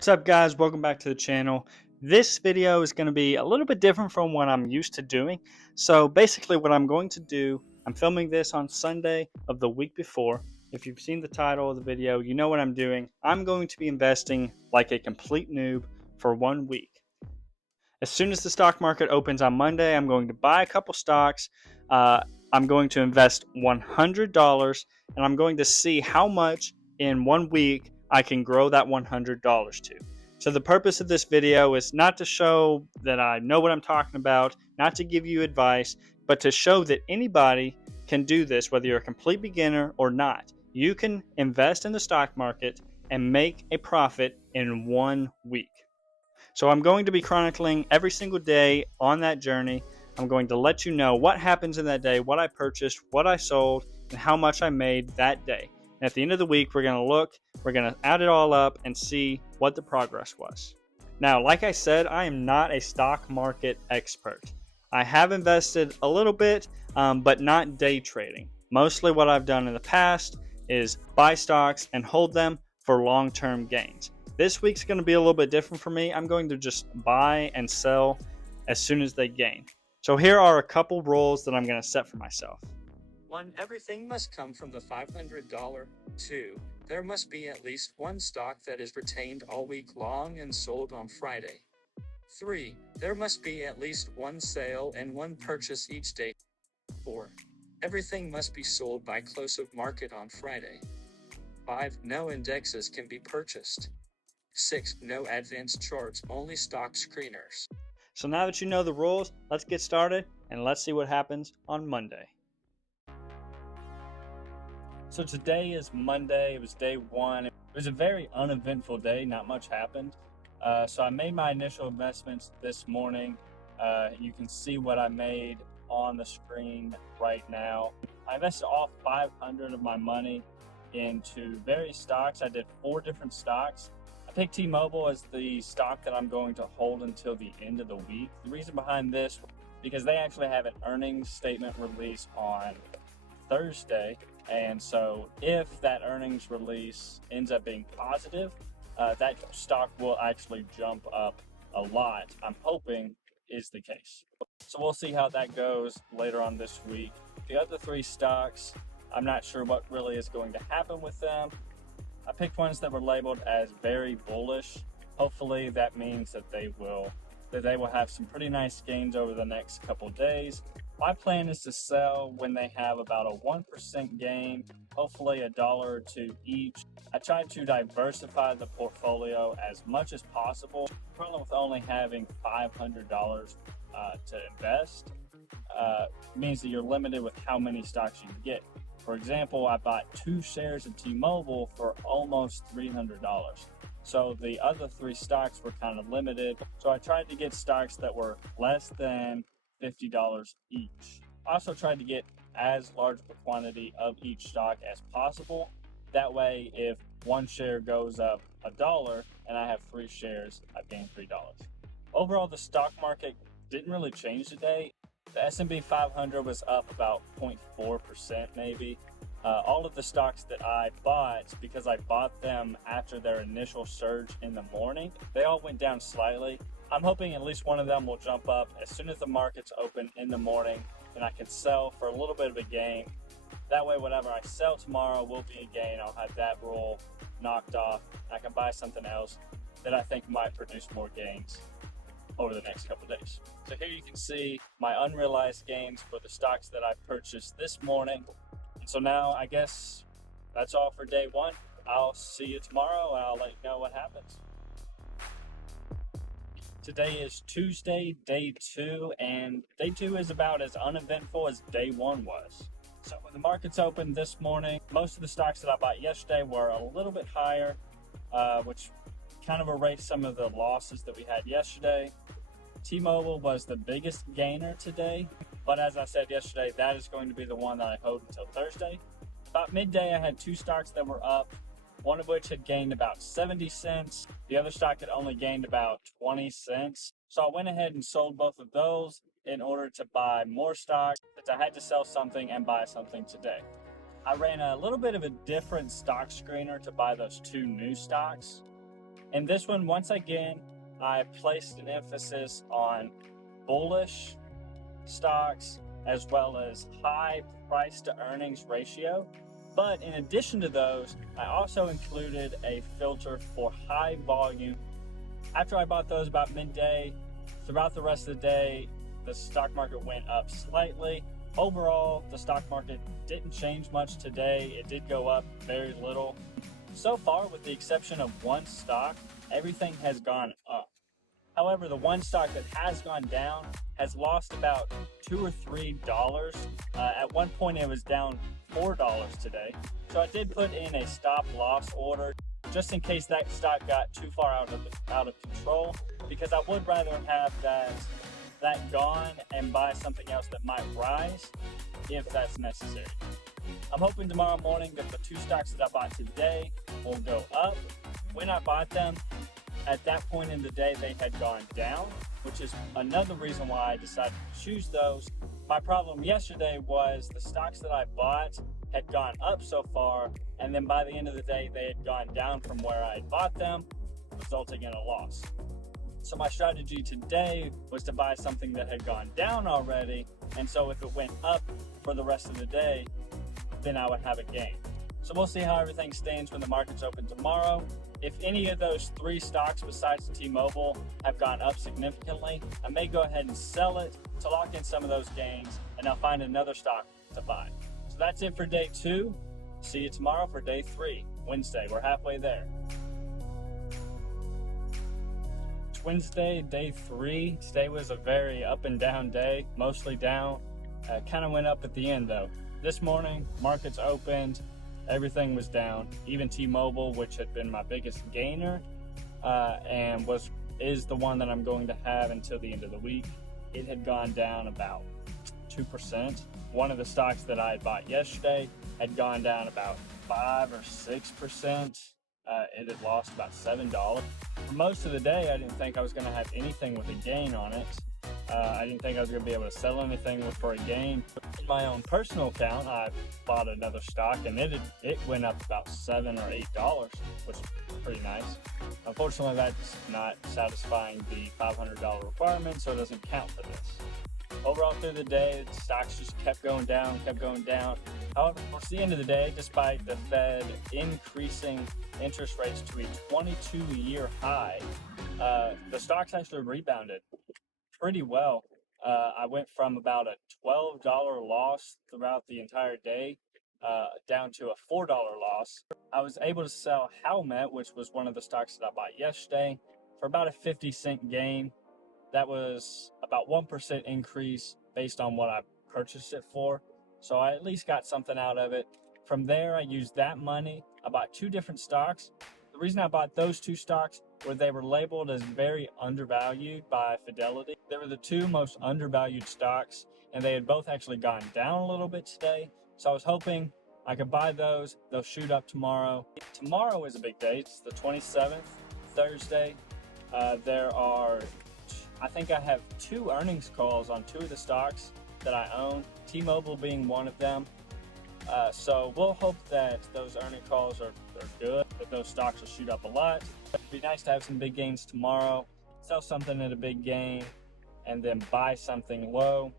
What's up, guys? Welcome back to the channel. This video is going to be a little bit different from what I'm used to doing. So basically what I'm going to do, I'm filming this on Sunday of the week before. If you've seen the title of the video, you know what I'm doing. I'm going to be investing like a complete noob for 1 week. As soon as the stock market opens on Monday, I'm going to buy a couple stocks. I'm going to invest $100 and I'm going to see how much in 1 week I can grow that $100 to. So the purpose of this video is not to show that I know what I'm talking about, not to give you advice, but to show that anybody can do this, whether you're a complete beginner or not. You can invest in the stock market and make a profit in 1 week. So I'm going to be chronicling every single day on that journey. I'm going to let you know what happens in that day, what I purchased, what I sold, and how much I made that day. And at the end of the week, we're going to add it all up and see what the progress was. Now, like I said, I am not a stock market expert. I have invested a little bit, but not day trading. Mostly what I've done in the past is buy stocks and hold them for long-term gains. This week's going to be a little bit different for me. I'm going to just buy and sell as soon as they gain. So here are a couple rules that I'm going to set for myself. 1. Everything must come from the $500. 2. There must be at least one stock that is retained all week long and sold on Friday. 3. There must be at least one sale and one purchase each day. 4. Everything must be sold by close of market on Friday. 5. No indexes can be purchased. 6. No advanced charts, only stock screeners. So now that you know the rules, let's get started and let's see what happens on Monday. So today is Monday. It was day one. It was a very uneventful day. Not much happened. So I made my initial investments this morning. You can see what I made on the screen right now. I invested all 500 of my money into various stocks. I did 4 different stocks. I picked T-Mobile as the stock that I'm going to hold until the end of the week. The reason behind this, because they actually have an earnings statement release on Thursday. And so if that earnings release ends up being positive, that stock will actually jump up a lot. I'm hoping is the case. So we'll see how that goes later on this week. The other 3 stocks, I'm not sure what really is going to happen with them. I picked ones that were labeled as very bullish. Hopefully that means that they will have some pretty nice gains over the next couple days. My plan is to sell when they have about a 1% gain, hopefully $1 or 2 each. I try to diversify the portfolio as much as possible. The problem with only having $500 to invest means that you're limited with how many stocks you can get. For example, I bought 2 shares of T-Mobile for almost $300. So the other 3 stocks were kind of limited. So I tried to get stocks that were less than $50 each. I also tried to get as large a quantity of each stock as possible. That way, if one share goes up $1 and I have 3 shares, I gain $3. Overall, the stock market didn't really change today. The S&P 500 was up about 0.4% maybe. All of the stocks that I bought, because I bought them after their initial surge in the morning, they all went down slightly. I'm hoping at least one of them will jump up as soon as the markets open in the morning, and I can sell for a little bit of a gain. That way, whatever I sell tomorrow will be a gain. I'll have that rule knocked off. I can buy something else that I think might produce more gains over the next couple days. So here you can see my unrealized gains for the stocks that I purchased this morning. And so now I guess that's all for day one. I'll see you tomorrow and I'll let you know what happens. Today is Tuesday, day 2, and day 2 is about as uneventful as day 1 was. So when the markets opened this morning, most of the stocks that I bought yesterday were a little bit higher, which kind of erased some of the losses that we had yesterday. T-Mobile was the biggest gainer today, but as I said yesterday, that is going to be the one that I hold until Thursday. About midday, I had 2 stocks that were up, one of which had gained about 70 cents. The other stock had only gained about 20 cents. So I went ahead and sold both of those in order to buy more stock, since I had to sell something and buy something today. I ran a little bit of a different stock screener to buy those 2 new stocks. In this one, once again, I placed an emphasis on bullish stocks as well as high price to earnings ratio. But in addition to those, I also included a filter for high volume. After I bought those about midday, throughout the rest of the day, the stock market went up slightly. Overall, the stock market didn't change much today. It did go up very little. So far, with the exception of one stock, everything has gone up. However, the one stock that has gone down has lost about $2 or $3. At one point, it was down $4 today. So I did put in a stop loss order just in case that stock got too far out of control, because I would rather have that gone and buy something else that might rise if that's necessary. I'm hoping tomorrow morning that the two stocks that I bought today will go up. When I bought them, at that point in the day, they had gone down, which is another reason why I decided to choose those. My problem yesterday was the stocks that I bought had gone up so far, and then by the end of the day, they had gone down from where I bought them, resulting in a loss. So my strategy today was to buy something that had gone down already, and so if it went up for the rest of the day, then I would have a gain. So we'll see how everything stands when the market's open tomorrow. If any of those three stocks besides T-Mobile have gone up significantly, I may go ahead and sell it to lock in some of those gains, and I'll find another stock to buy. So that's it for day 2. See you tomorrow for day 3, Wednesday. We're halfway there. It's Wednesday, day 3. Today was a very up and down day, mostly down. Kind of went up at the end though. This morning, markets opened. Everything was down. Even T-Mobile, which had been my biggest gainer, and is the one that I'm going to have until the end of the week. It had gone down about 2%. One of the stocks that I had bought yesterday had gone down about 5 or 6%. It had lost about $7. For most of the day, I didn't think I was going to have anything with a gain on it. I didn't think I was going to be able to sell anything for a gain. In my own personal account, I bought another stock, and it went up about $7 or $8, which is pretty nice. Unfortunately, that's not satisfying the $500 requirement, so it doesn't count for this. Overall, through the day, the stocks just kept going down. However, towards the end of the day, despite the Fed increasing interest rates to a 22-year high, the stocks actually rebounded pretty well. I went from about a $12 loss throughout the entire day down to a $4 loss. I was able to sell Helmet, which was one of the stocks that I bought yesterday, for about a 50-cent gain. That was about 1% increase based on what I purchased it for. So I at least got something out of it. From there, I used that money. I bought 2 different stocks. The reason I bought those 2 stocks were they were labeled as very undervalued by Fidelity. They were the 2 most undervalued stocks, and they had both actually gone down a little bit today. So I was hoping I could buy those. They'll shoot up tomorrow. Tomorrow is a big day. It's the 27th, Thursday. I think I have 2 earnings calls on 2 of the stocks that I own, T-Mobile being one of them. So we'll hope that those earning calls are good, that those stocks will shoot up a lot. It'd be nice to have some big gains tomorrow, sell something at a big gain, and then buy something low,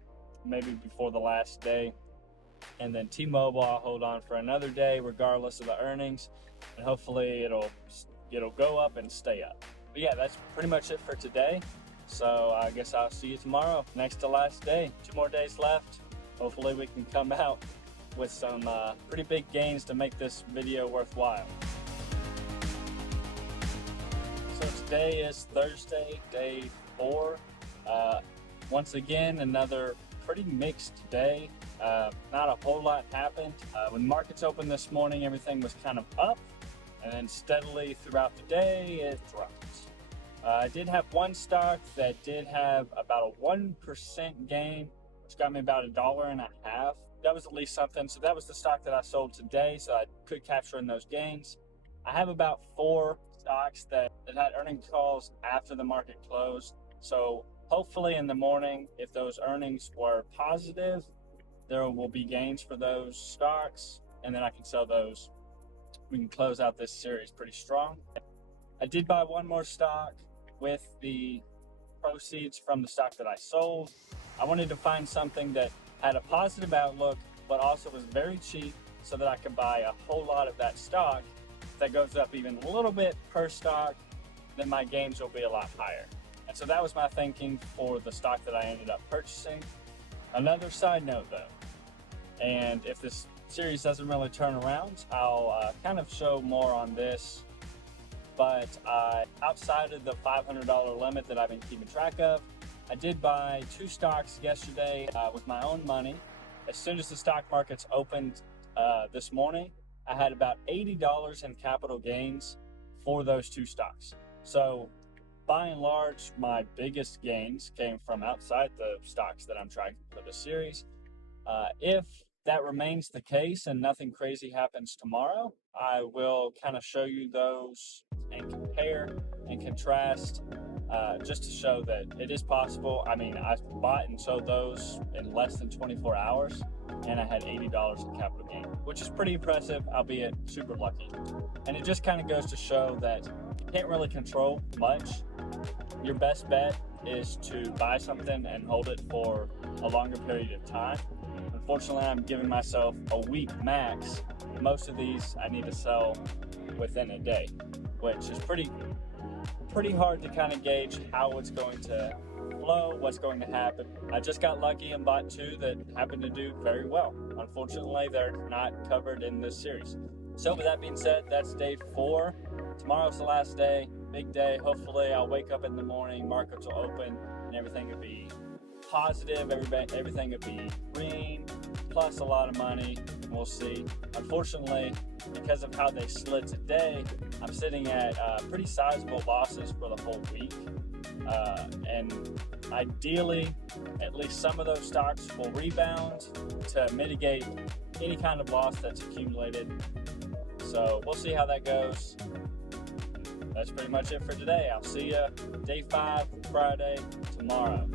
maybe before the last day. And then T-Mobile, I'll hold on for another day regardless of the earnings, and hopefully it'll go up and stay up. But yeah, that's pretty much it for today. So I guess I'll see you tomorrow, next to last day. 2 more days left. Hopefully we can come out with some pretty big gains to make this video worthwhile. So today is Thursday, day 4. Once again, another pretty mixed day. Not a whole lot happened. When markets opened this morning, everything was kind of up, and then steadily throughout the day, it dropped. I did have one stock that did have about a 1% gain, which got me about $1.50. That was at least something. So that was the stock that I sold today, so I could capture in those gains. I have about 4 stocks that had earnings calls after the market closed. So hopefully in the morning, if those earnings were positive, there will be gains for those stocks, and then I can sell those. We can close out this series pretty strong. I did buy one more stock with the proceeds from the stock that I sold. I wanted to find something that had a positive outlook, but also was very cheap so that I could buy a whole lot of that stock. If that goes up even a little bit per stock, then my gains will be a lot higher. And so that was my thinking for the stock that I ended up purchasing. Another side note though, and if this series doesn't really turn around, I'll kind of show more on this, but outside of the $500 limit that I've been keeping track of, I did buy 2 stocks yesterday with my own money. As soon as the stock markets opened this morning, I had about $80 in capital gains for those 2 stocks. So by and large, my biggest gains came from outside the stocks that I'm tracking for the series. If that remains the case and nothing crazy happens tomorrow, I will kind of show you those and compare and contrast just to show that it is possible. I mean, I bought and sold those in less than 24 hours, and I had $80 in capital gain, which is pretty impressive, albeit super lucky. And it just kind of goes to show that you can't really control much. Your best bet is to buy something and hold it for a longer period of time. Unfortunately, I'm giving myself a week max. Most of these I need to sell within a day, which is pretty hard to kind of gauge how it's going to flow, what's going to happen. I just got lucky and bought 2 that happened to do very well. Unfortunately, they're not covered in this series. So with that being said, that's day 4. Tomorrow's the last day, big day. Hopefully I'll wake up in the morning, markets will open, and everything will be positive, everything would be green, plus a lot of money. We'll see. Unfortunately, because of how they slid today, I'm sitting at pretty sizable losses for the whole week. And ideally, at least some of those stocks will rebound to mitigate any kind of loss that's accumulated. So we'll see how that goes. That's pretty much it for today. I'll see you day 5, Friday, tomorrow.